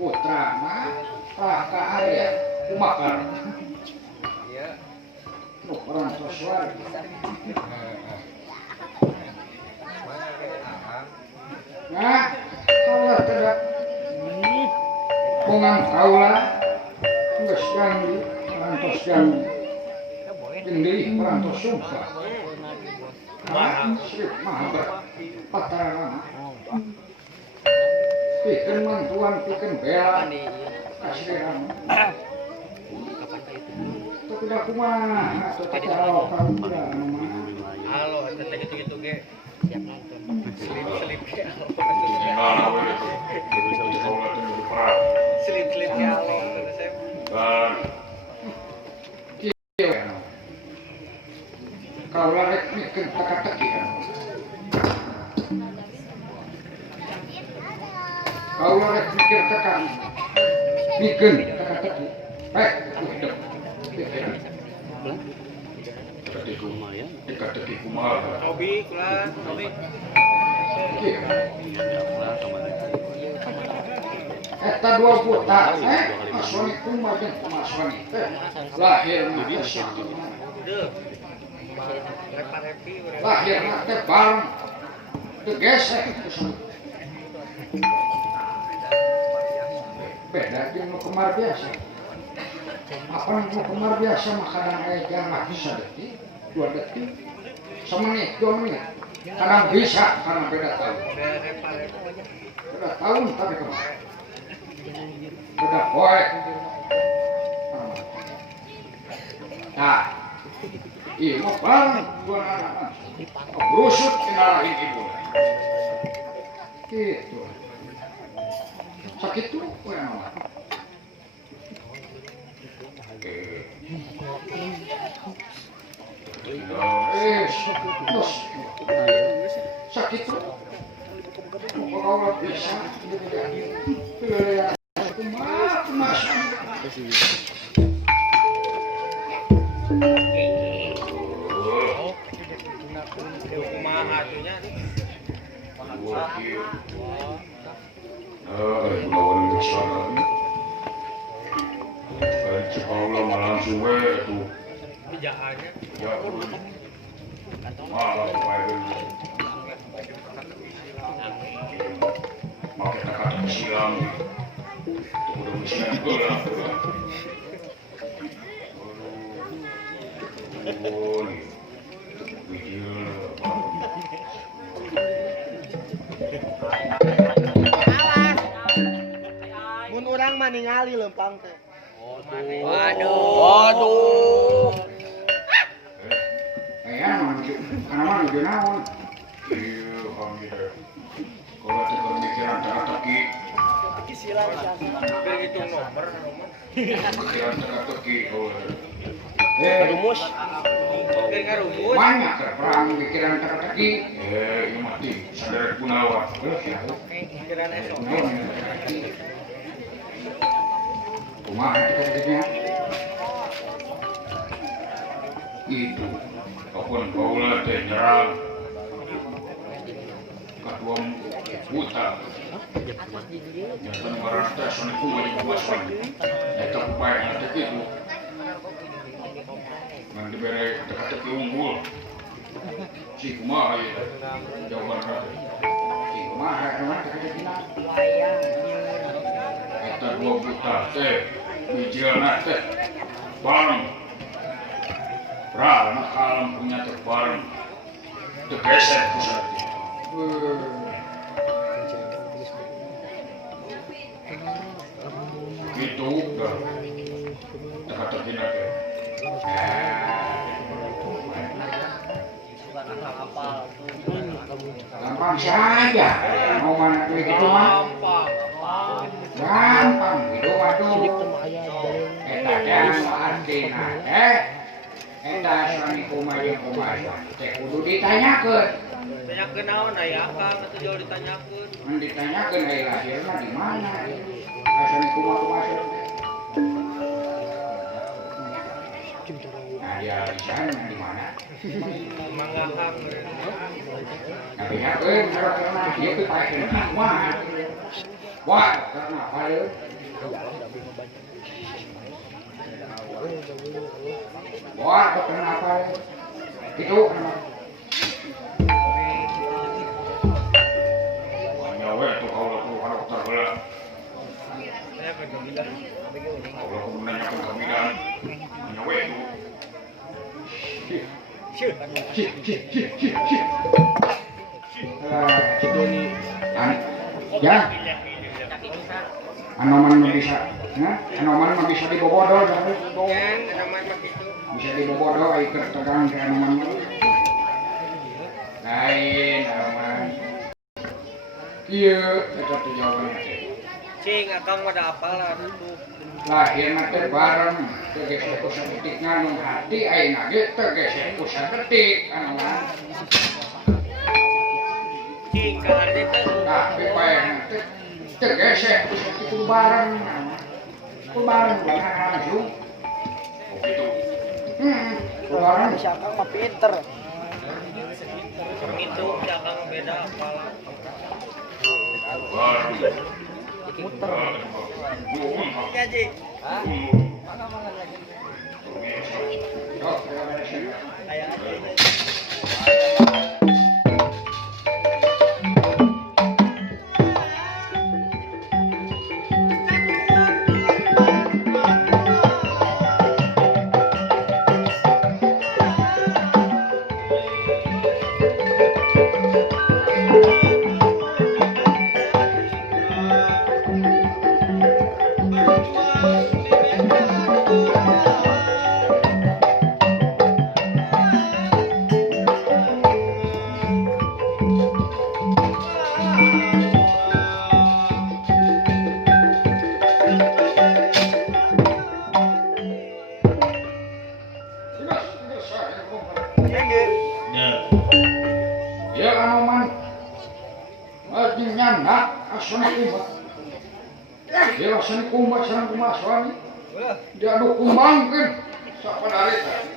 putra mah raka aya kumakar Iya. nu orang soswar nah kaulah tidak pengang kaulah geus janji parantos janji jeung parantos sumpah Sri Mahabharata Patarana pikeun mantuan pikeun bela kasihan teu kumaha kumaha teu kacau karunya Halo, teh gitu-gitu ge. Siap nonton. Selip-selip ge. Selip-selip ge halo kata saya. Kaulah rek mikeun teka-teki kaulah rek mikir tekan mikeun teka-teki hidup pikiran teka-teki kumaha Robi kula, Robi. Eta dua buta masoni kumaha jeung masoni lahir teh sakit Deuh. Repa-repi urang. lahir teh bareng teu gesek beda jeung nu kemar biasa apa nu kemar biasa mah kadang aya jarak sadetik 2 detik semenit 2 menit kadang bisa karena beda tahun beda tahun tapi kemar beda poe nah iya mau banget dua anak berusut kenalahin ibu gitu sakit tuh yang apa sakit tuh kalau bisa Kumaha atunya? lawan kesana Allah malam suwe itu Pijaannya. ya malah bae make kata silang udah bisa geula Mun urang mah ningali lempang teh. Waduh. mana juga naon iya kami deh kalau ada pemikiran teka-teki Silang Biar hitung nomor. pemikiran teka-teki rumus. Biar ngarumus. banyak perang pikiran teka-teki ini mati sadar Gunawan Pikiran esok. kumaha teka-tekinya itu kapan kaula teh nyerang kedua buta jangan merasa soalnya kumaha di kumasan eta upaya nanti itu ngan dibere teka-teki unggul si kumaha ya jawaban nanti si kumaha emang teka-tekina eta dua buta teh bijilna teh bareng Rana kalam punya terbareng tergeser pusatnya gitu udah teka-teki nanti gampang saja mau mana begitu mah gampang gitu waduh eta jangan artina eta sani kumaha teh kudu ditanyakeun Tanyakeun naon aya akang atuh jauh ditanyakeun. mun ditanyakeun aya lahirna di mana sani kumaha nah dia di sana di mana Manggahang. tapi ya kira-kira dia tuh pakai kumaha Wah, kenapa ya? Wah, kenapa ya? Itu kenapa? Nyawa itu kalau aku harus terbelah. Kalau aku menanyakan kebidan, nyawa itu. Ya, anoman bisa, anoman bisa dibobodol, bisa dibobodol, ikut tegang ke anoman. Lain anoman. Iya, itu tuh jawabannya. Cing, akang pada apalah dulu. Lahir nanti bareng, tergesek ku saketik nganu hati, ayeuna ge tergesek ku saketik anoman. Cing, kali itu. Tapi bae nanti tergesek ku saketik bareng, ku bareng bukan langsung. Oh gitu. Bareng. Si Akang mah pinter. Itu si akang beda apalah. Muter. Iya, Cing. Kayak aja. Ya anoman nyandak asana kumbak. Ya asana kumbak sareng kumaha suami. Dia adu kumbangkeun sapanarita.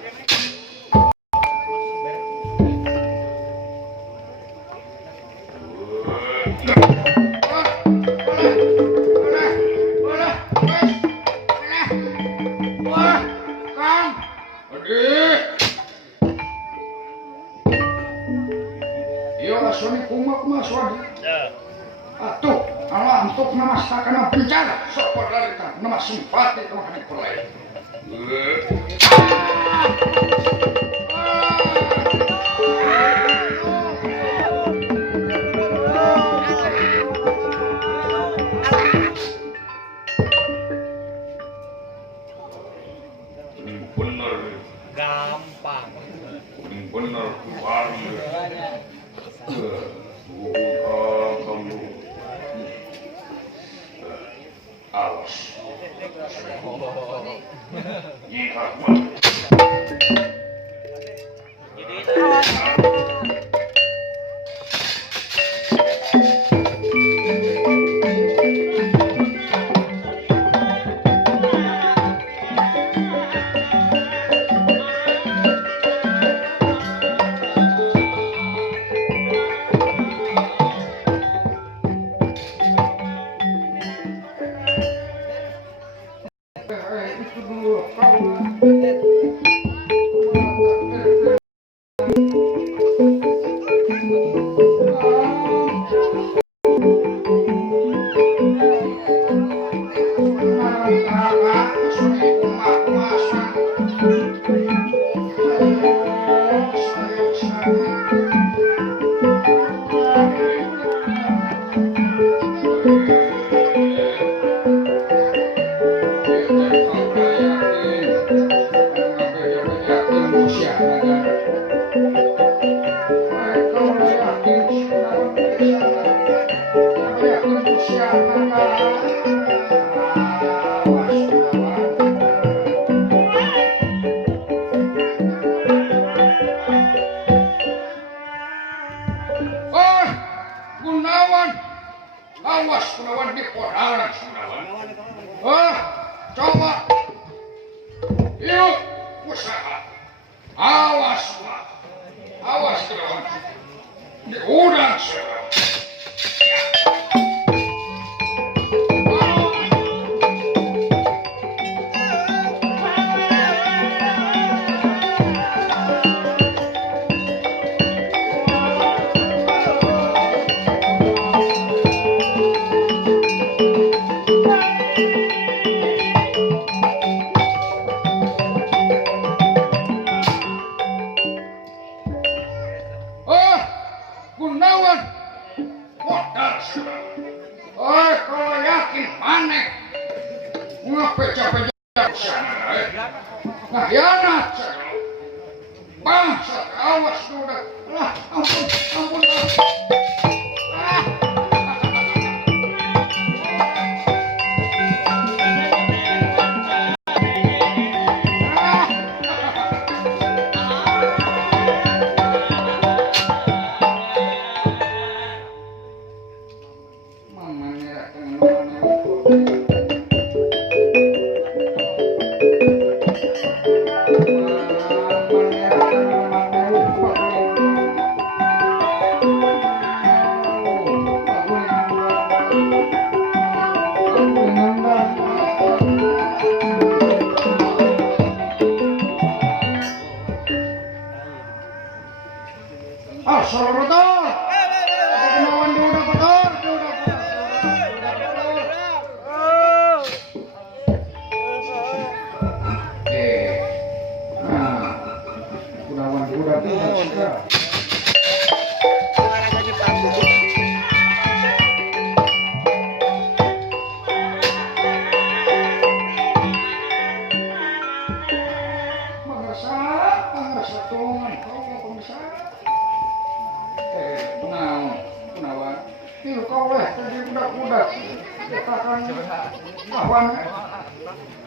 Atuh, Allah untuk namastakan bencana, sok larita, nama simpati teman kami perlayan. Bener, Gampang. bener, warna. Kamu awas. Jika Jadi itu. itu dulu kau. peja-peja sana. Nah, ya nak. Bangsa, awas sudah. Ampun, ampun.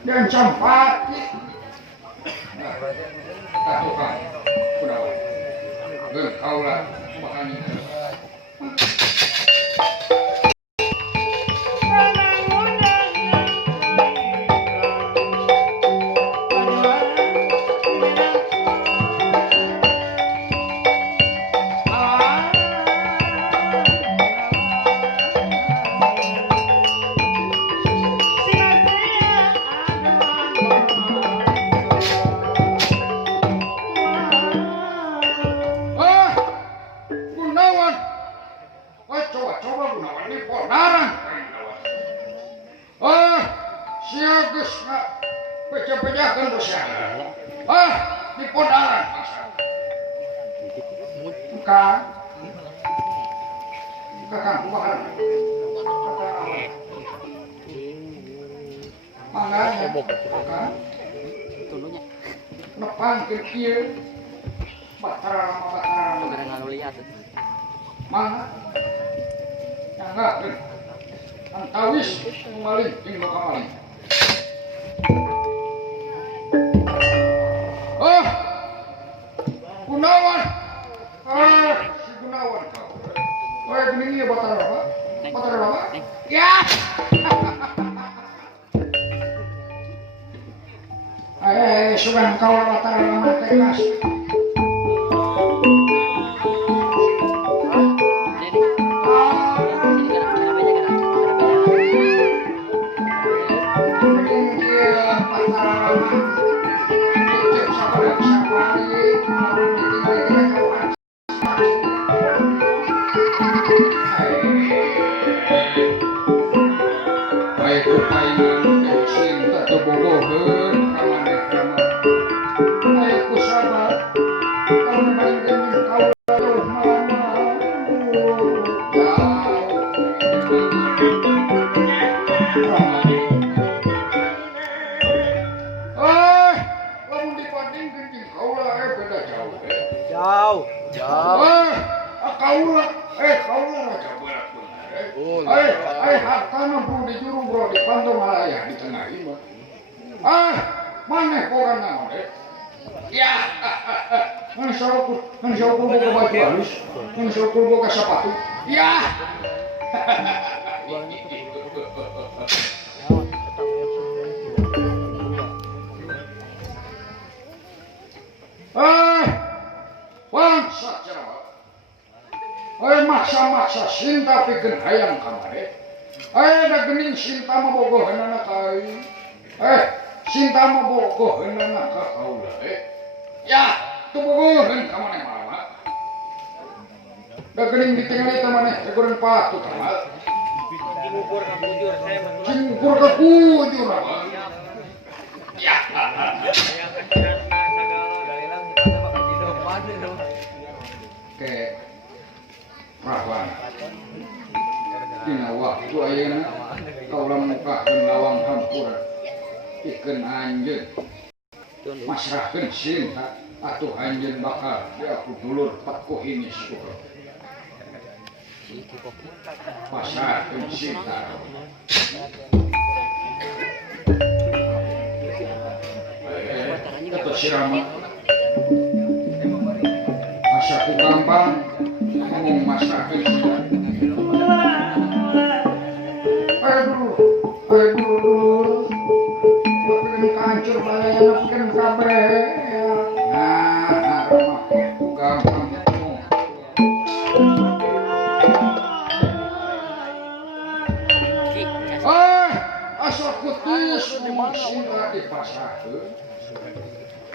Dan campati. Satu kan, kudawa. Berkaulah makan. Nepang kecil, batara mana? Yang enggak, antawis maling, ini bakal maling. Gunawan, si Gunawan kau. Gini ya batara apa? Batara apa? Ya. Sudah kau batara lama tegas. Mana orang nama deh? Ya, Nang buka baju halus, nang buka sepatu. Ya. Bangsa Jawa. Maksa-maksa cinta bikin hayang kamare. Da gening cinta mabogohan anak kai. Cinta mabogohan anak kaula. Ya, tubogohan kamane mama. Da gening ditinggali kamane goreng patu tamal. Cingur ka bujur saya betul. Cingur ka bujur apa? Ya. Ke Rahwan dina waktu ayeuna kaula menekahkeun lawang hampura pikeun anjeun masrahkeun cinta atuh anjeun bakal aku dulur patku ini syukur masrahkeun cinta atau sirama asa ku gampang ngomong masrahkeun cinta aduh tapi kancur balayana pikeun kabeh nah ku gampang asal kutis musira dipasahkeun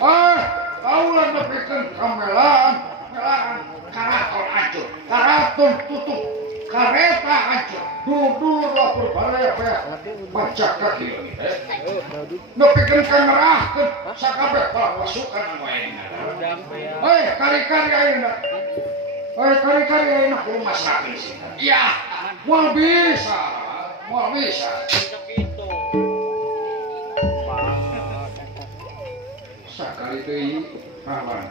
kaulah nepikeun kamelaan karaton hancur karaton tutup kareta hancur dudul lapor balaya pacak kaki nepikeun kangerahkeun sakabeh pasukan anu ayeuna kari-kari ayeuna kari-kari ayeuna kudu masrahkeun sinta iya moal bisa sakali teuing rawan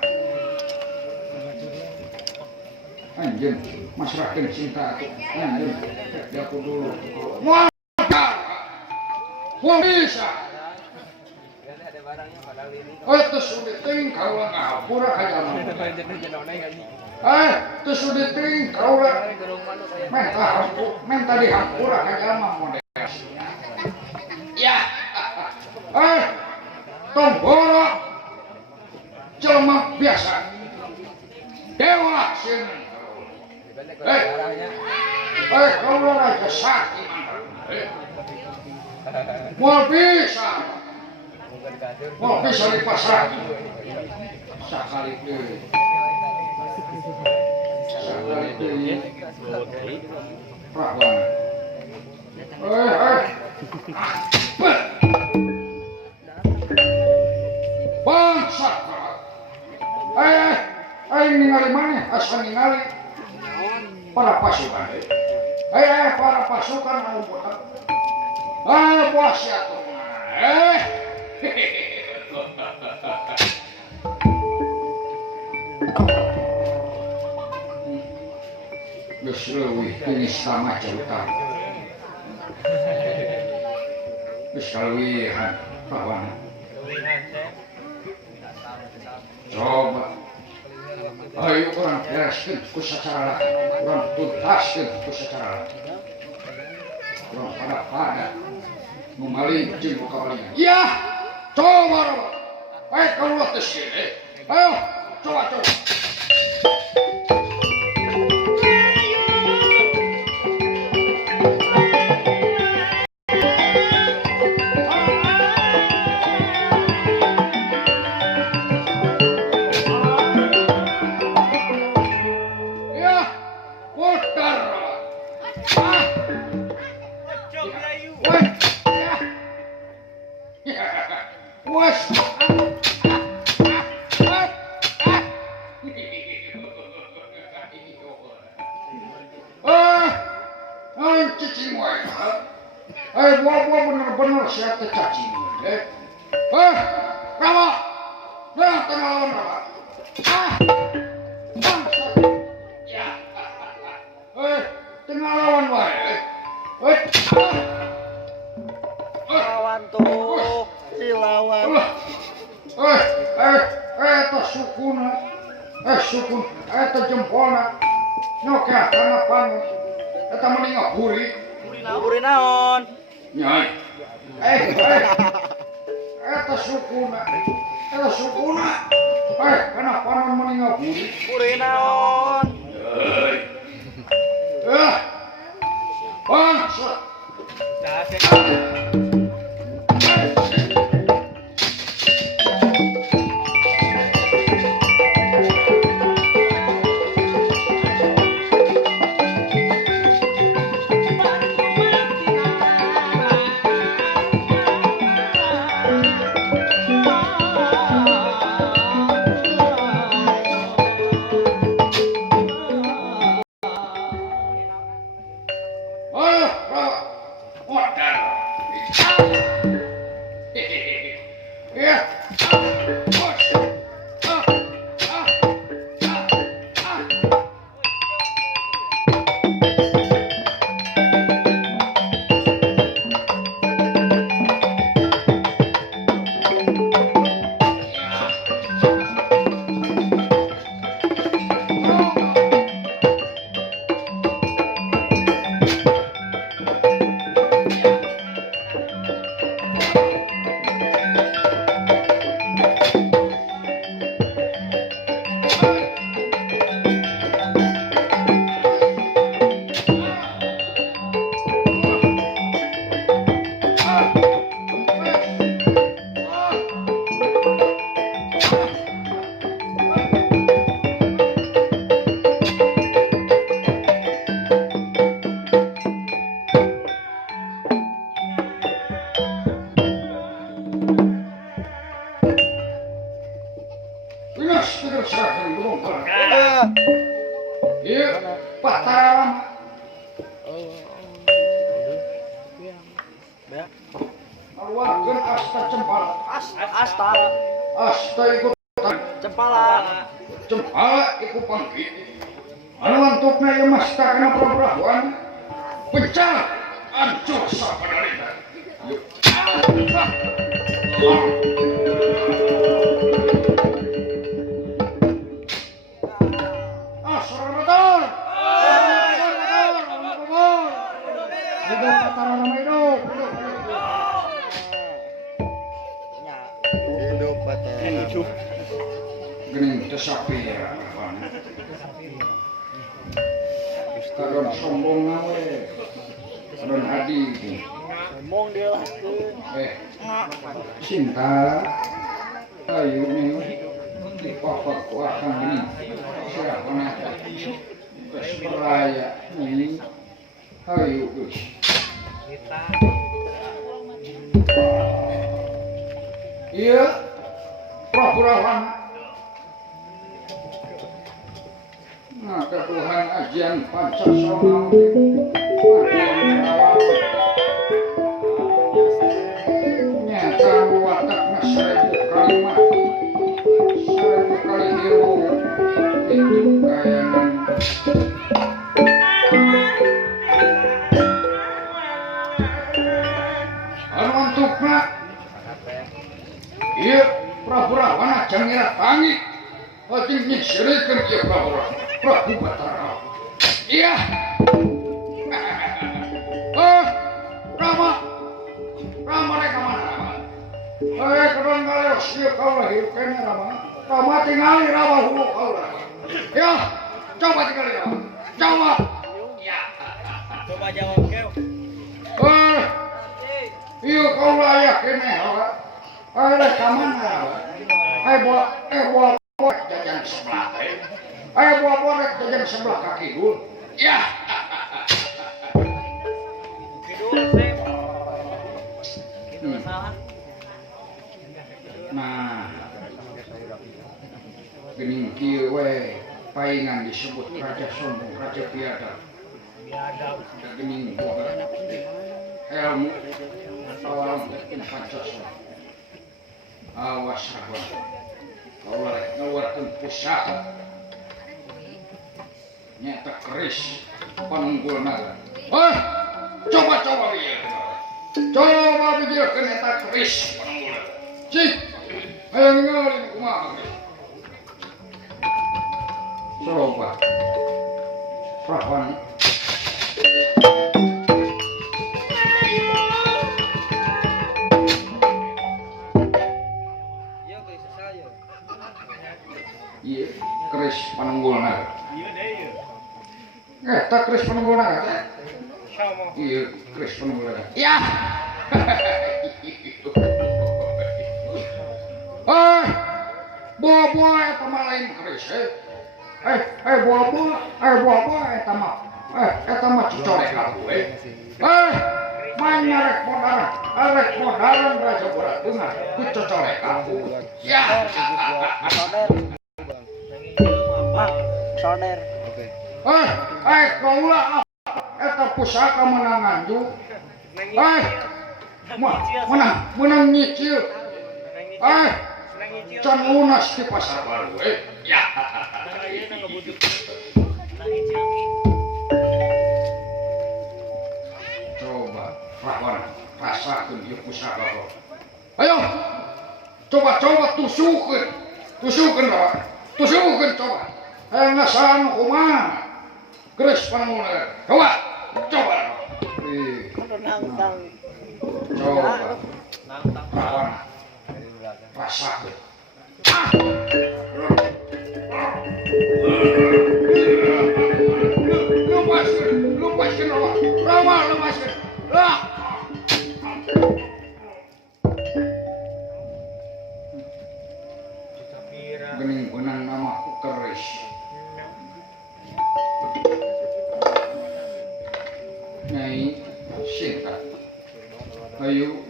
anjeun masrahkeun cinta atuh anjeun ya kudu moal bisa terus udah teuing kaula ngapura ka jalma terus udah teuing kaula menta dihampura ka jalma model ya tomboro jelma biasa dewa sin kaula raja sakti moal bisa dipasang sakali teuing rawan bangsat ningali maneh asa ningali para pasukan para pasukan anu botak buah siatung geus leuwih teuing sama cerita geus kaleuwihan rawan coba ayo urang bereskeun ku sacara urang tuntaskeun ku sacara urang pada nu maling jeung kawalingan iya coba kaula teh sieun ayo coba cacing wae gua bener-bener siap teh cacing rawa tengah lawan rawa ya tengah lawan wae lawan tuh dilawan eta sukuna sukun eta jempolna nyokeh kana panu eta mending ngaburi naon nyai eta sukuna kana panu mending ngaburi naon bangsa modal. serah belum. Iya, Pataram. Keluarkan asta cempala. Asta ikut Cempala. cempala ikut panggil. Anu antukna ieu mah kana prabrahuan. Bencana ancur sapanarita. Yuk. Assalamualaikum. Hidup Pataram nama hidup. Hidup Pataram. Gening teu sapira. Kadon sombong we. Kadon adi. Ngomong dia lah. Cinta. Ayo nih. Di papa ku akan gini. Siapa nak? Peraya ini. Ayo guys. Iya. Prapurawan. Nah, Tuhan ajian Pancasila nyata watakna 1000 kalimat 1000 kali hiru itu kayangan anu antukna iya Prapurawan aja ngira tangi ating nyisirikeun ieu Prapurawan Prabu Batara. Iya. Rama. Rama rek mana? Kadang ngaleos ieu kaula hirup kene Rama. Rama tingali Rama hulu kaula. Ya, coba tingali Rama. Jawab. Ya. Coba jawab keu. Ieu kaula aya kene hawa. Rek ka mana? Buat jajan sebelah teh. Ayo buah borek jajan sebelah kaki dulu. Ya. Salah. Nah. Gening kieu we paingan disebut raja sombong, raja biadab. Gening boga. Ilmu alam Pancasila. Awas sabar. Kaulah ngeluarkeun pusaka. Nyata keris panunggulna. Coba lihat. Coba pikirkeun eta keris panunggulna. Cik. Aya ningali kumaha. Coba. Prawan. Iya, keris panunggulna. Tak keris penunggulna kan? Iya, keris penunggulna. Ya. Buah-buah eta mah lain keris. Buah-buah eta mah. Eta mah cocorek aku. Main rek modern raja borak dengar. Ku cocorek aku. Ya. Soner. Oke. Kaulah eta pusaka menang anju. Menang nyicil. Can lunas di pasar baru. Ya. Coba, Rahwan, rasakeun ieu pusaka. Ayo. Coba tusukeun Rahwan. Tusukeun coba. Ngasan kumaha? Keris panunggulna. Coba. Nantang. Coba. Rahwan. Rasakeun. Lepaskeun Rama, lepaskeun. Gening benang nama keris. Nyai Sinta. Ayo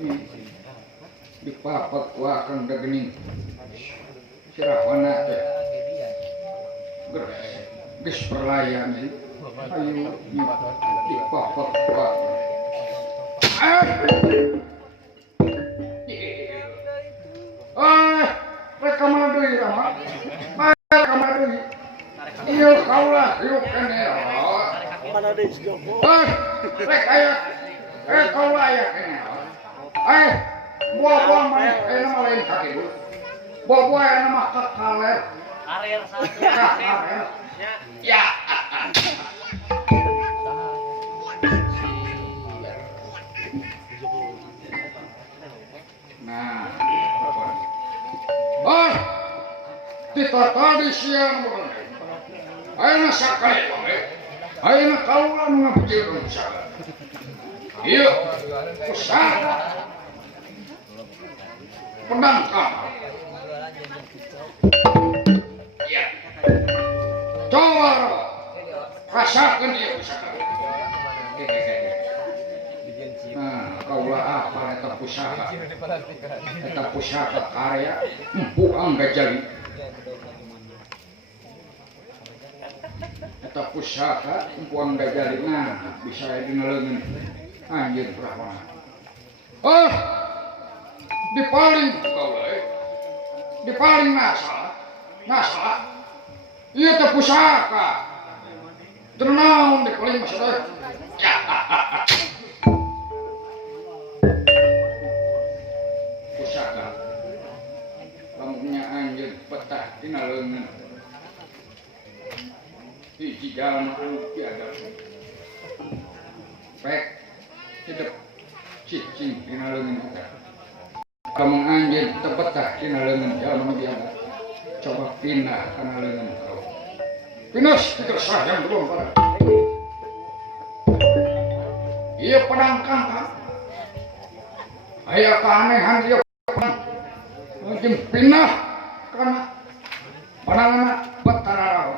dipapak ku akan gening. Sirawana teh. Geus perlayan ieu. Ayo dipapok. Rek kamar deui Rama. Kamar deui. Ieu kaulah hirup kene. Mana deui si Joko? Rek aya. Kaulah aya kene. Buah-buah mah nama lain kaki. Buah-buah nama kakaler. Karir satu. Kakaler. Ya. Nah, ditata di siang bukan. Ayeuna sakali wae. Ayeuna kaula nu ngabejeur usaha. Ieu usaha penangkap. Iya. Coba rasakan ieu usaha. Nah, kaulah apa eta pusaka? Eta pusaka karya empuang gajali. Eta pusaka empuang gajali. Nah, bisa dina leungeun. Anjeun Rahwana. Dipaling kaulah. Dipaling nasa. Ieu teh pusaka. Teu naon dipaling maksudna. Pusaka lamunnya anjeun petah dina leungeun hiji jalma anu tiada pek hidup cicing dina leungeun kita lamun anjeun teu petah dina leungeun jalma anu tiada coba pindah kana leungeun kau pinus itu sajam belum para ieu pedang kangkang aya keanehan ieu mungkin pindah karena pandangan Batara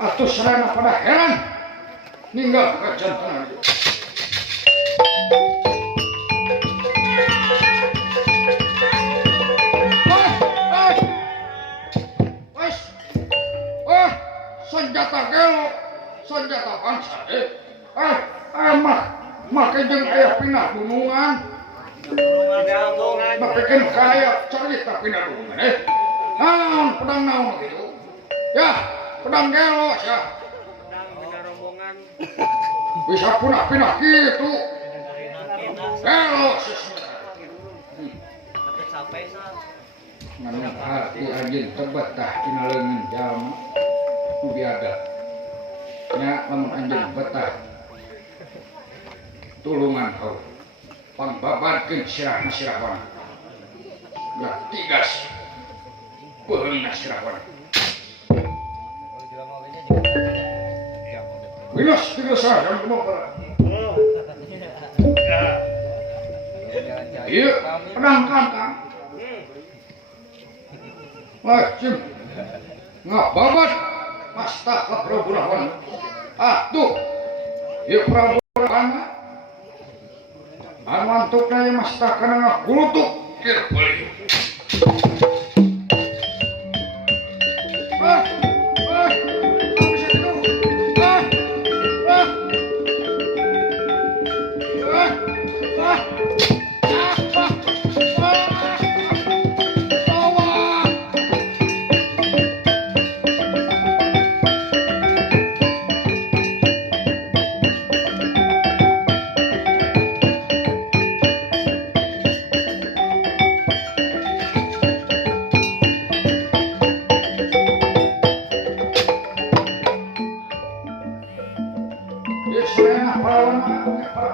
atau serana pada heran ninggal kejantanan itu. Senjata gelo, senjata bangsa maka jeung aya pindah gunungan. Bikin kaya cerita pindah hubungan naon pedang naon gitu ya pedang gelos ya bisa pindah gitu gelos manung hati anjeun teu betah dina leungeun jalma nu biada nya lamun anjeun betah tulungan kau pangbabarkeun sirah-sirahwana geus tigas beulna sirahwana winos tiga sareng kumaha ieu pedang kangkang lajeng ngababat mastaka Prabu Rahwana atuh ieu Prabu Rahwana mantuk na yung mastaka na nga kulutuk kirpuli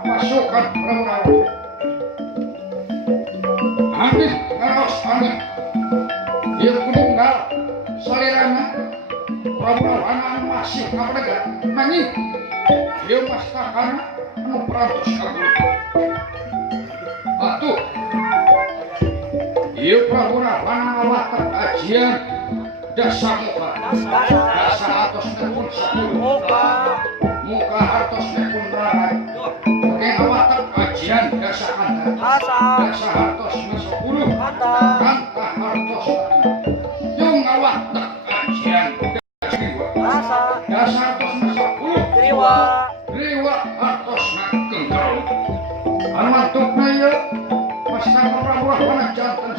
pasukan Prabu angin ngaros angin ieu kununggal salirana Prabu Rahwana masih kapregat nanging ieu mastakana anu perantos kabul atuh ieu Prabu Rahwana ngawatep ajian dasa muka dasa atos pun 10 muka hartos pun rarai oke ngawatep ajian dasa kanta dasa hartos 10 kanta hartos yung ngawatep ajian dasa dasar tos masapuluh riwa atos ngagengkau anu mantukna ieu Mastaka Prabu Rahwana janten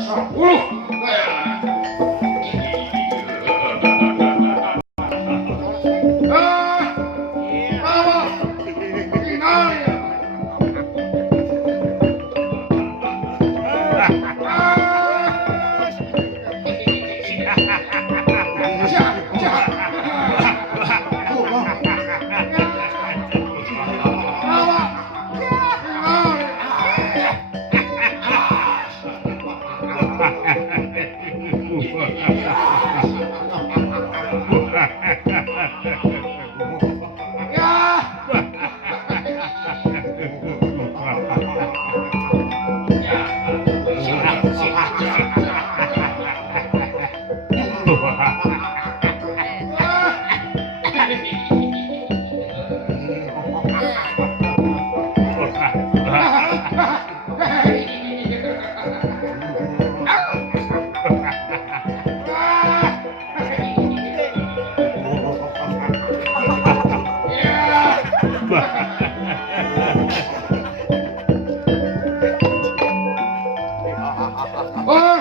我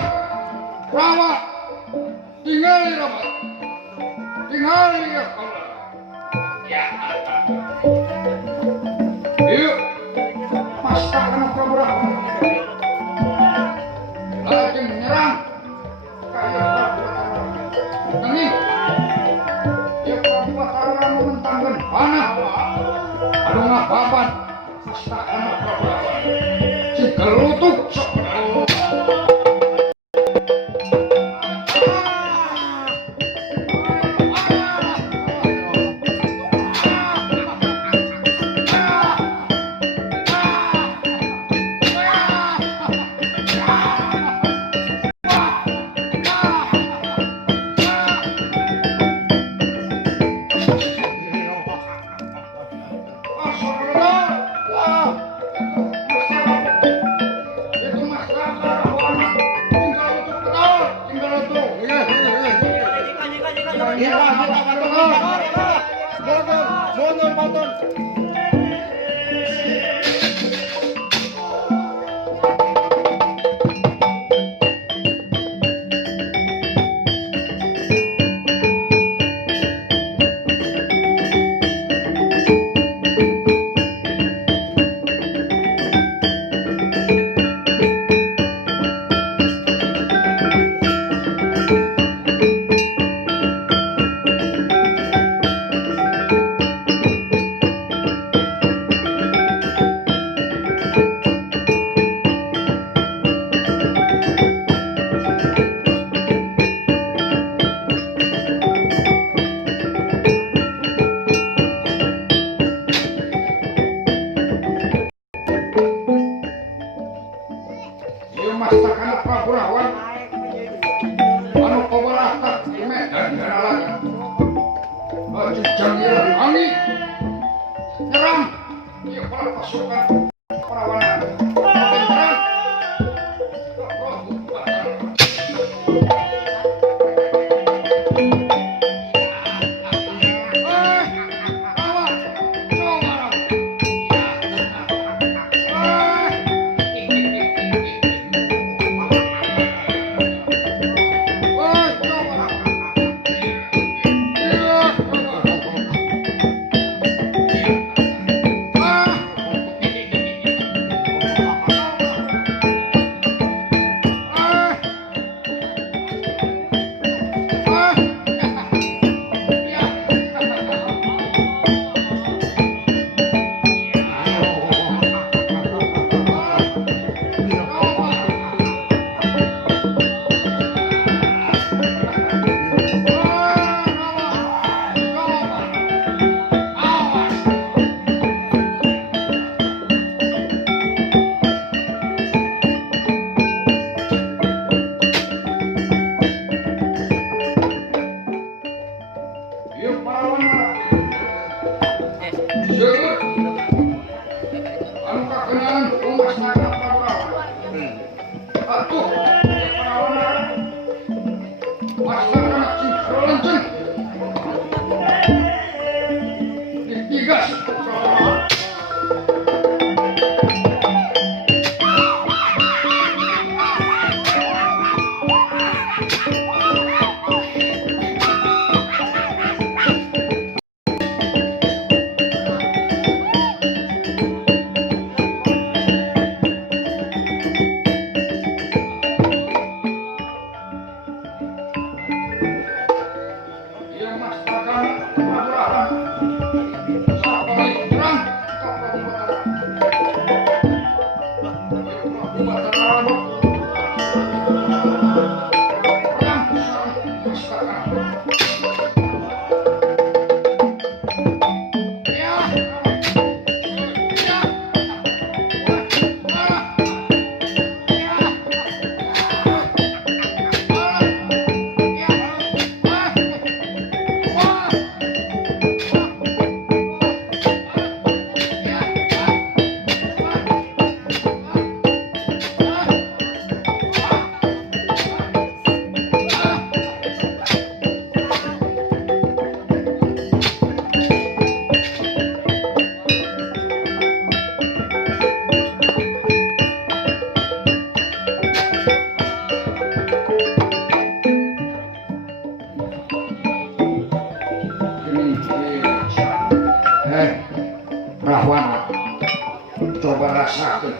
rasakeun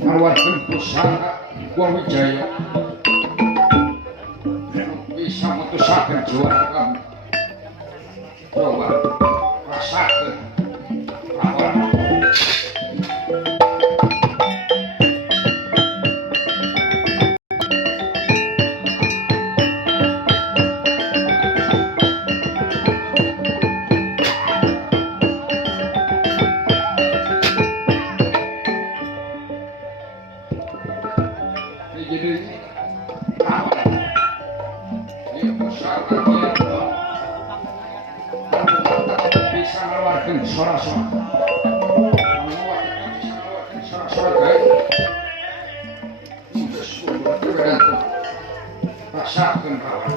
ngaluarkeun pusaka Gua Wijaya bisa mutusakeun juara kamu coba rasakeun awal bisa ngeluarkan suara-suara baik rasakan kawan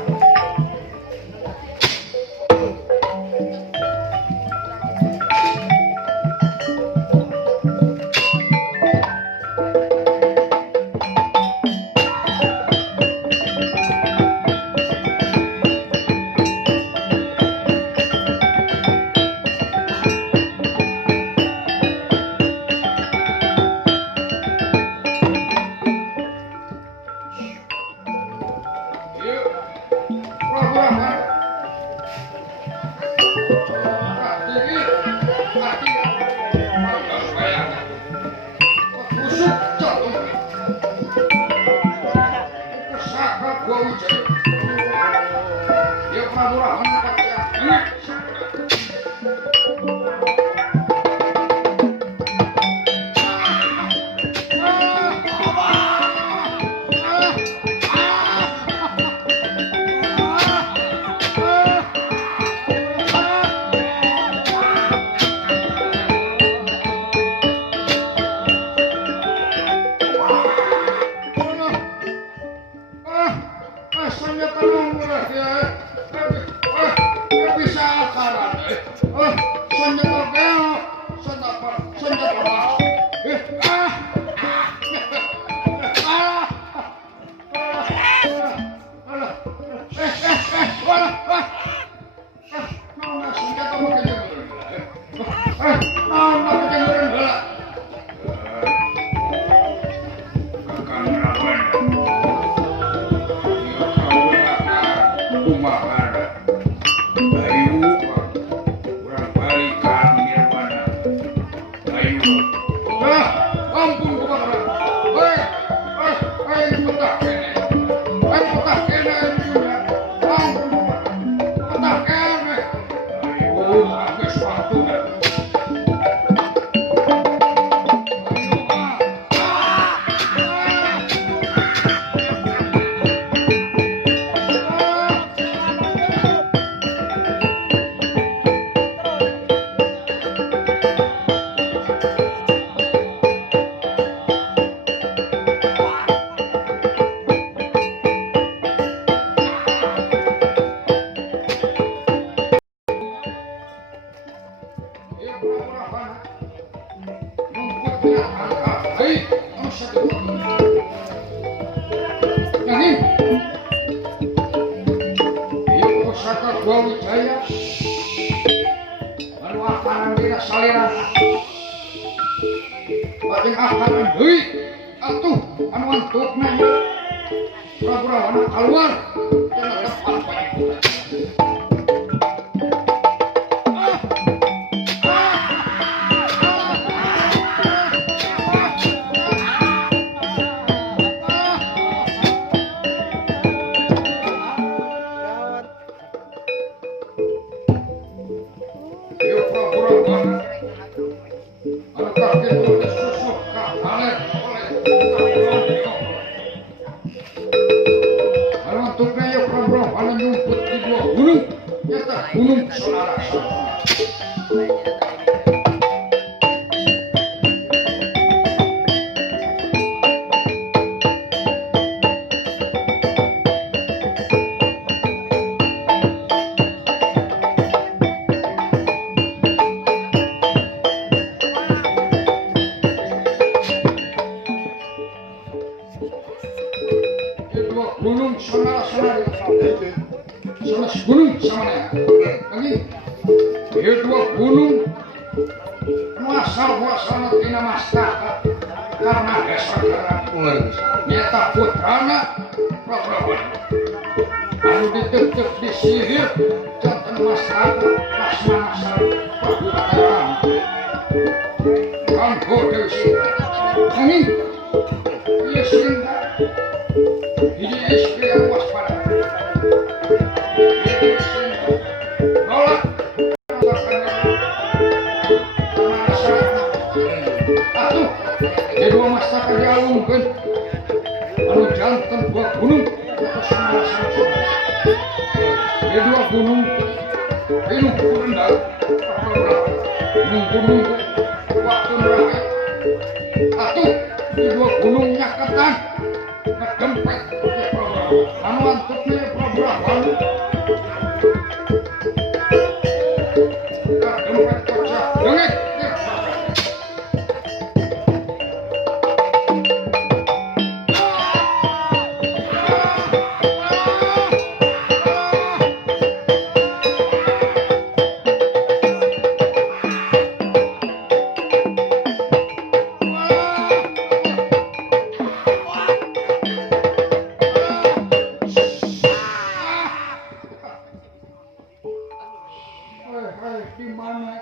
Gua Wijaya anu akan dina saliran bajeng akan deui atuh anu antukna ieu Prabu keluar cenah tepat banyak gunung saudara gunung saudara gunung sama ya lagi dua gunung asal muasal tina masyarakat karena dasar nyata putrana Prabu anu diteuteuk disihir janten masyarakat pasmana Prabu Bataram kanggo Dewi Sinta nanging ieu Sinta hiji istri yang waspada ieu Sinta nolak atuh dia dua masyarakat dialungkeun anu janten dua gunung dia dua gunung ini rendah gunung waktu meraih atuh di dua gunung nyaketan ngedempet anu antutnya Prabu ngedempet kocak dengit di mana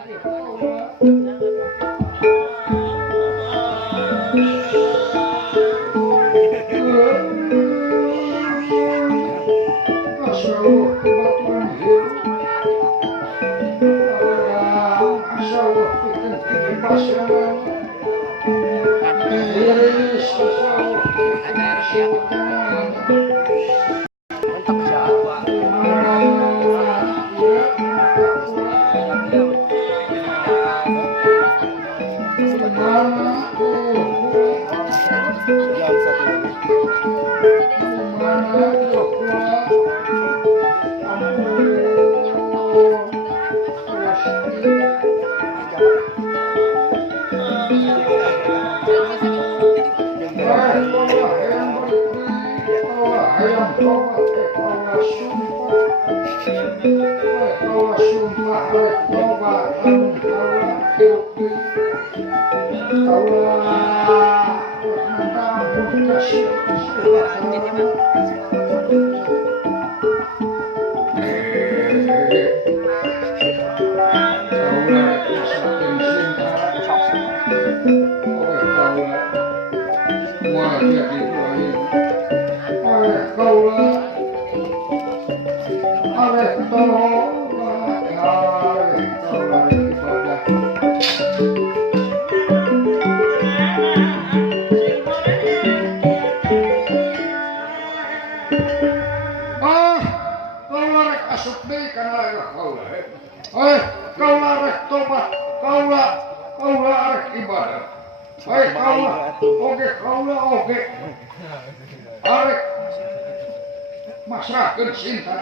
masrakeun Sinta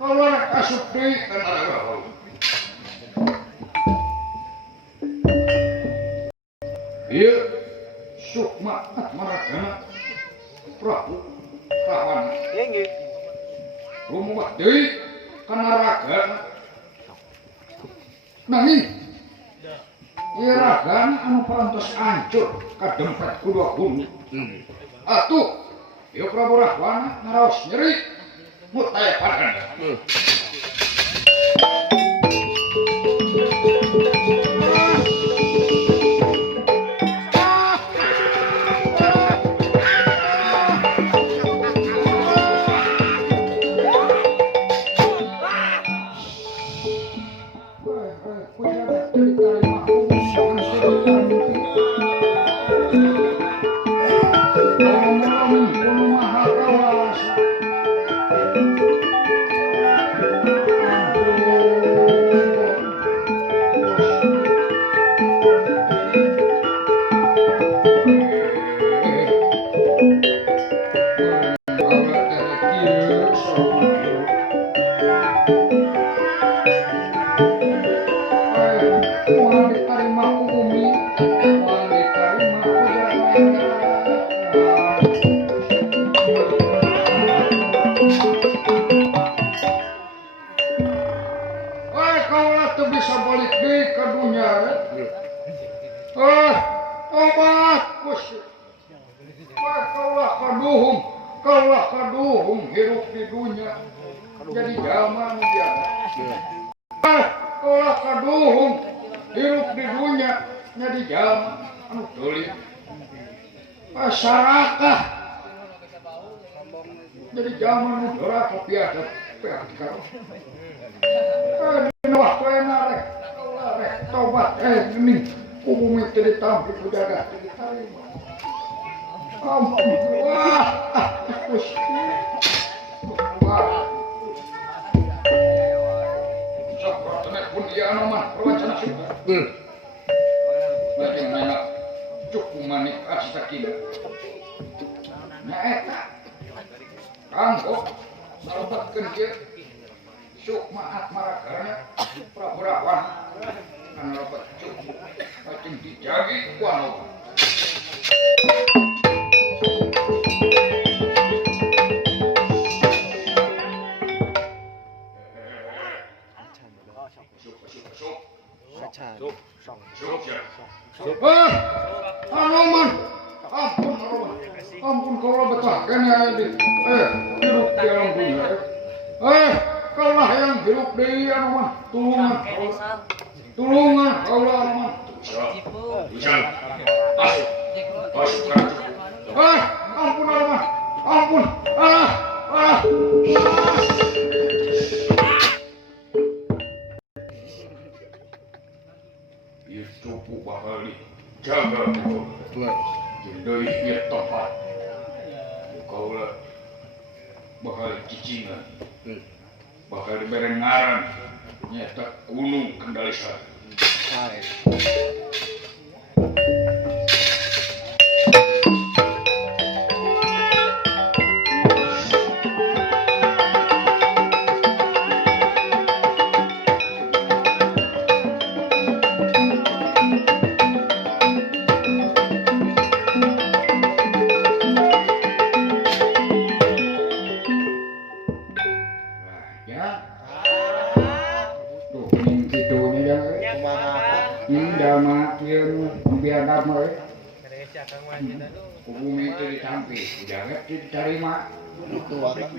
kalau rek asup deui kana rahayu ieu sukma maragana Prabu Rawana nggih rumah deui kana ragana nanging ieu ragana anu parantos hancur kadempet ku dua gunung atuh ieu Prabu Rahwana ngaraos nyeri mutaya padana Obat Gusti. Kaulah kaduhum hirup di dunia. Jadi zaman biasa. Kaulah kaduhum hirup di dunia. Jadi zaman anu teuing. Masyarakat. Jadi zaman nu doraka biasa. Peakar. Wah, kena rek. Tobat geuning. Umumnya tidak tampil kujaga tidak terima. Ampun, wah, Gusti, wah. Sabarnya pun dia anuman perwacana suka. Lagi mana cukup manik astakina. Naeta, kanggo salabatkeun kieu sukma atmarakarna Prabu-Rawan. Anu rapat cukup kacing dijagi ku anu. Anoman, ampun kalau betah kan ya di, hidup di alam dunia. Kaulah yang hidup di anoman, tulungan kaulah anoman. Bisa, masuk. Ampun anoman, ampun, itu bakal dijaga kau. Jadi dia tempat kau lah bakal cicingan, bakal diberengaran nyata gunung Kendalisan. Bumi itu ditampi, jangan diterima. Itu akan.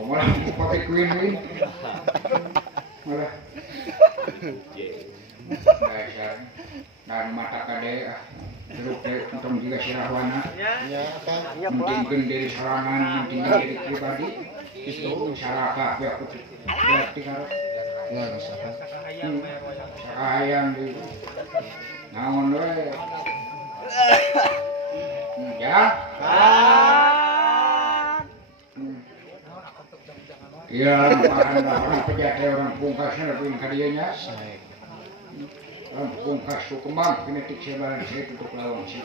Malah pakai queen. Malah. Dasar. Dan mata kade, terus untung juga sirahwana. Ya, pentingkan diri serangan, pentingkan diri pribadi. Itu salah ya berarti kalau. Nggak salah. Sayang itu. Naon we. Ya. Iya, orang pejabat orang pungkasnya lebih kadianya. Orang pungkas su kembang kinetik sebaran saya tutup lawan sih.